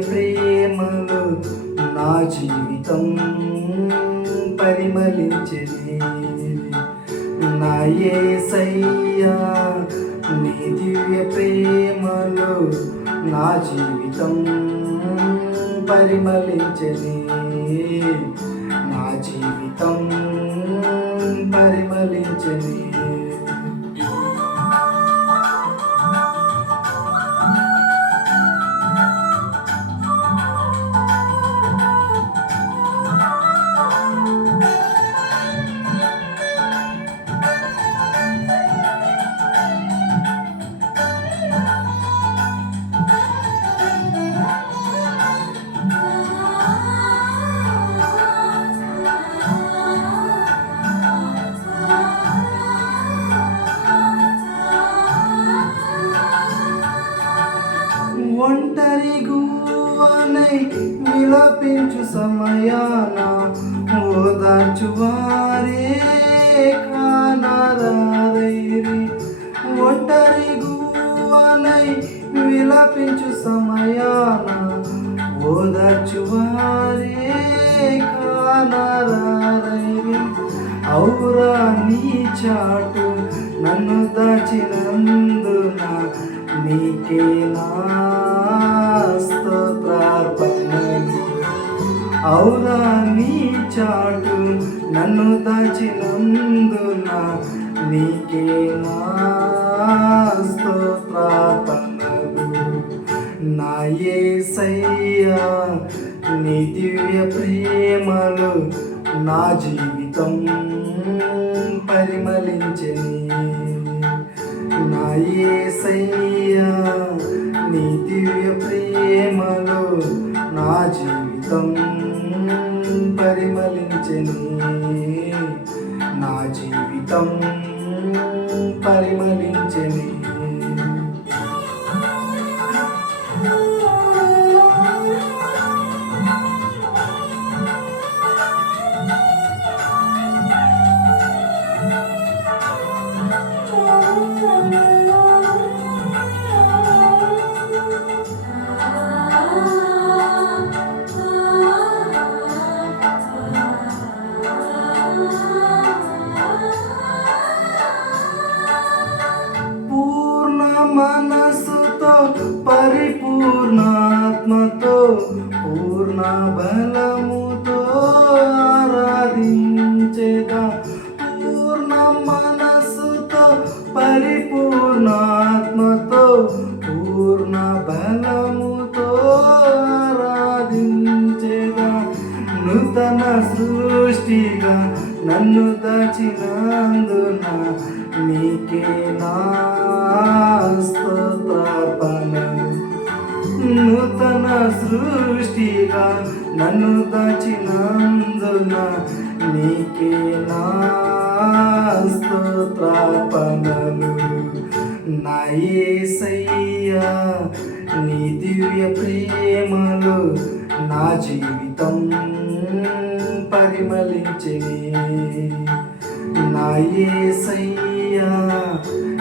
ప్రేమలు నా జీవితం పరిమళించని నా ఏసయ్యా నీ దివ్య ప్రేమలు నా జీవితం పరిమళించని నా జీవితం పరిమళించని ఒంటరి విలపించు సమయాన ఓదార్చువారే వారే ఒంటరి గువ్వనై విలపించు సమయాన ఓదార్చువారే వారే ఔరా నీ చాటు నన్ను దాచినందున నీకే నా స్తోత్రార్పణలు ఔరా నీ చాటు నన్ను దాచినందున నీకే నా స్తోత్రార్పణలు? నా యేసయ్యా నీ దివ్య ప్రేమలు నా జీవితం పరిమళించని. నా యేసయ్యా దివ్య ప్రేమలో నా జీవితం పరిమళించని. నా జీవితం పరిమళించని. మనసుతో పరిపూర్ణాత్మతో పూర్ణ బలముతో ఆరాధించేదా? పూర్ణ మనసుతో పరిపూర్ణాత్మతో పూర్ణ బలముతో ఆరాధించేదా? నూతన సృష్టిగా నన్ను దచినందున నీకే నా స్తోత్రార్పణలు నూతన సృష్టిగా నన్ను దాచినందున నీకే నా స్తోత్రార్పణలు. నా యేసయ్యా నీ దివ్య ప్రేమలు నా జీవితం పరిమళించని నా యేసయ్యా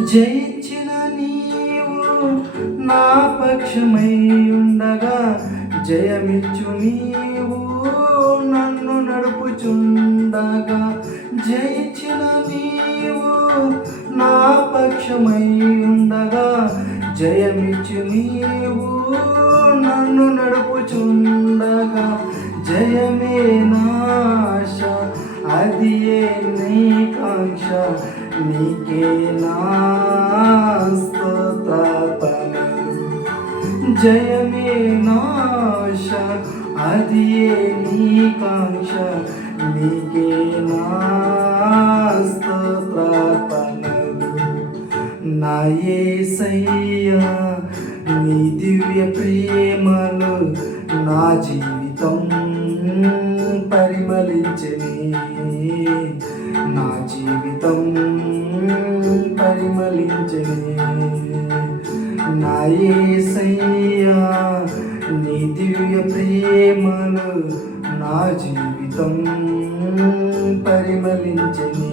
జయించిన నీవు నా పక్షమై ఉండగా జయమిచ్చు నీవు నన్ను నడుపుచుండగా. జయించిన నీవు నా పక్షమై ఉండగా జయమిచ్చు నీవు నన్ను నడుపుచుండగా. జయమే నాశ అది ఏ నీ కాంక్ష? నీకే నాస్తోత్రతన జయమే నాశ అది నీ కాంక్ష? నీకే నాస్తోత్రతనలు నా దివ్య ప్రేమలు నా జీవితం పరిమళించని. నాయసయ్యా నీ దివ్య ప్రేమలు నా జీవితం పరిమళించని.